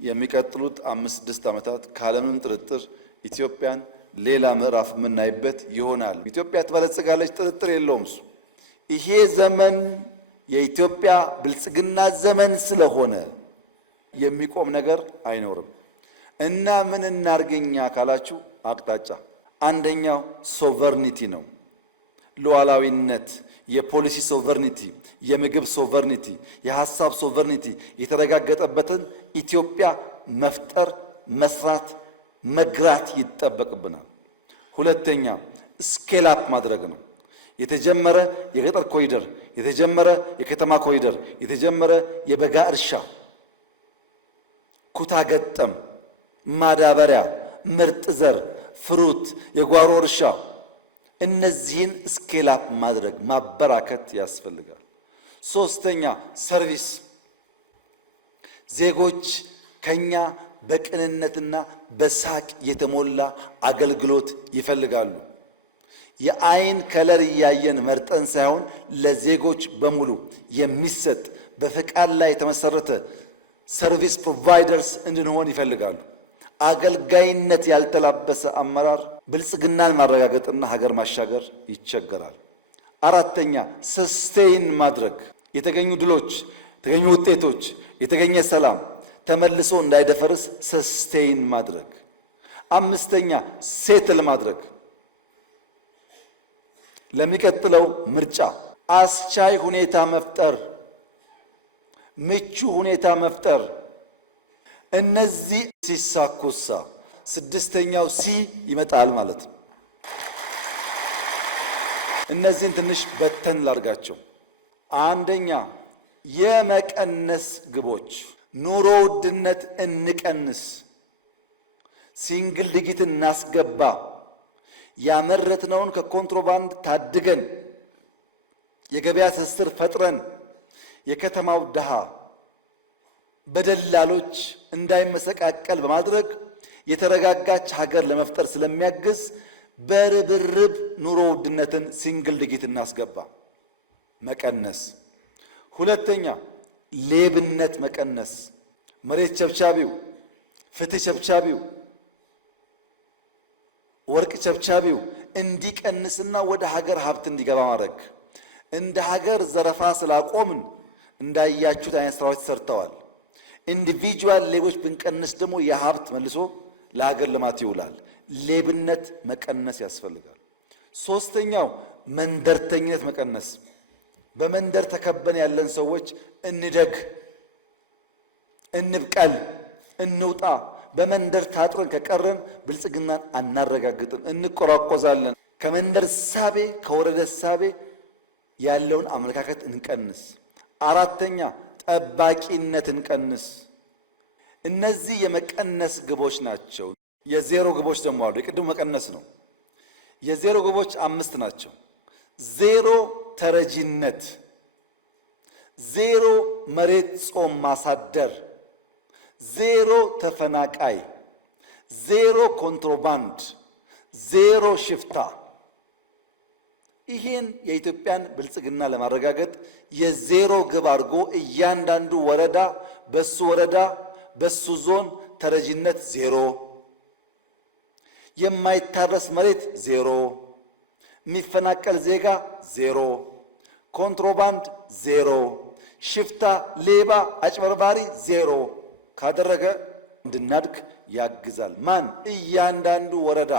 የሚቀጥሉት 5-6 ዓመታት ካለምንም ጥርጥር ኢትዮጵያን ሌላ ምዕራፍ የምናይበት ይሆናል። ኢትዮጵያ ትበለጽጋለች፣ ጥርጥር የለውም። ይሄ ዘመን የኢትዮጵያ ብልጽግና ዘመን ስለሆነ የሚቆም ነገር አይኖርም እና ምን እናርገኛ ካላችሁ አቅጣጫ አንደኛው ሶቨርኒቲ ነው። ሉዓላዊነት፣ የፖሊሲ ሶቨርኒቲ፣ የምግብ ሶቨርኒቲ፣ የሐሳብ ሶቨርኒቲ የተረጋገጠበትን ኢትዮጵያ መፍጠር፣ መስራት፣ መግራት ይጠበቅብናል። ሁለተኛ ስኬል አፕ ማድረግ ነው። የተጀመረ የገጠር ኮሪደር፣ የተጀመረ የከተማ ኮሪደር፣ የተጀመረ የበጋ እርሻ፣ ኩታ ገጠም፣ ማዳበሪያ፣ ምርጥ ዘር፣ ፍሩት፣ የጓሮ እርሻ እነዚህን ስኬል አፕ ማድረግ ማበራከት ያስፈልጋል። ሶስተኛ ሰርቪስ፣ ዜጎች ከኛ በቅንነትና በሳቅ የተሞላ አገልግሎት ይፈልጋሉ። የአይን ከለር እያየን መርጠን ሳይሆን ለዜጎች በሙሉ የሚሰጥ በፈቃድ ላይ የተመሰረተ ሰርቪስ ፕሮቫይደርስ እንድንሆን ይፈልጋሉ። አገልጋይነት ያልተላበሰ አመራር ብልጽግናን ማረጋገጥና ሀገር ማሻገር ይቸገራል። አራተኛ ሰስቴይን ማድረግ፣ የተገኙ ድሎች፣ የተገኙ ውጤቶች፣ የተገኘ ሰላም ተመልሶ እንዳይደፈርስ ሰስቴይን ማድረግ። አምስተኛ ሴትል ማድረግ፣ ለሚቀጥለው ምርጫ አስቻይ ሁኔታ መፍጠር፣ ምቹ ሁኔታ መፍጠር። እነዚህ ሲሳኩሳ ስድስተኛው ሲ ይመጣል ማለት ነው። እነዚህን ትንሽ በተን ላርጋቸው። አንደኛ የመቀነስ ግቦች፣ ኑሮ ውድነት እንቀንስ፣ ሲንግል ዲጂት እናስገባ፣ ያመረትነውን ከኮንትሮባንድ ታድገን፣ የገበያ ትስስር ፈጥረን የከተማው ድሃ በደላሎች እንዳይመሰቃቀል በማድረግ የተረጋጋች ሀገር ለመፍጠር ስለሚያግዝ በርብርብ ኑሮ ውድነትን ሲንግል ዲጂት እናስገባ፣ መቀነስ። ሁለተኛ ሌብነት መቀነስ፣ መሬት ቸብቻቢው፣ ፍትህ ቸብቻቢው፣ ወርቅ ቸብቻቢው እንዲቀንስና ወደ ሀገር ሀብት እንዲገባ ማድረግ። እንደ ሀገር ዘረፋ ስላቆምን እንዳያችሁት አይነት ስራዎች ሰርተዋል። ኢንዲቪጁዋል ሌቦች ብንቀንስ ደግሞ የሀብት መልሶ ለሀገር ልማት ይውላል። ሌብነት መቀነስ ያስፈልጋል። ሶስተኛው መንደርተኝነት መቀነስ። በመንደር ተከበን ያለን ሰዎች እንደግ፣ እንብቀል፣ እንውጣ። በመንደር ታጥረን ከቀረን ብልጽግናን አናረጋግጥም፣ እንቆራቆዛለን። ከመንደር ሳቤ ከወረደ ሳቤ ያለውን አመለካከት እንቀንስ። አራተኛ ጠባቂነት እንቀንስ። እነዚህ የመቀነስ ግቦች ናቸው። የዜሮ ግቦች ደግሞ አሉ። የቅድሙ መቀነስ ነው። የዜሮ ግቦች 5 ናቸው። ዜሮ ተረጂነት፣ ዜሮ መሬት ጾም ማሳደር፣ ዜሮ ተፈናቃይ፣ ዜሮ ኮንትሮባንድ፣ ዜሮ ሽፍታ። ይህን የኢትዮጵያን ብልጽግና ለማረጋገጥ የዜሮ ግብ አድርጎ እያንዳንዱ ወረዳ በሱ ዞን ተረጂነት ዜሮ፣ የማይታረስ መሬት ዜሮ፣ የሚፈናቀል ዜጋ ዜሮ፣ ኮንትሮባንድ ዜሮ፣ ሽፍታ፣ ሌባ፣ አጭበርባሪ ዜሮ ካደረገ እንድናድግ ያግዛል። ማን? እያንዳንዱ ወረዳ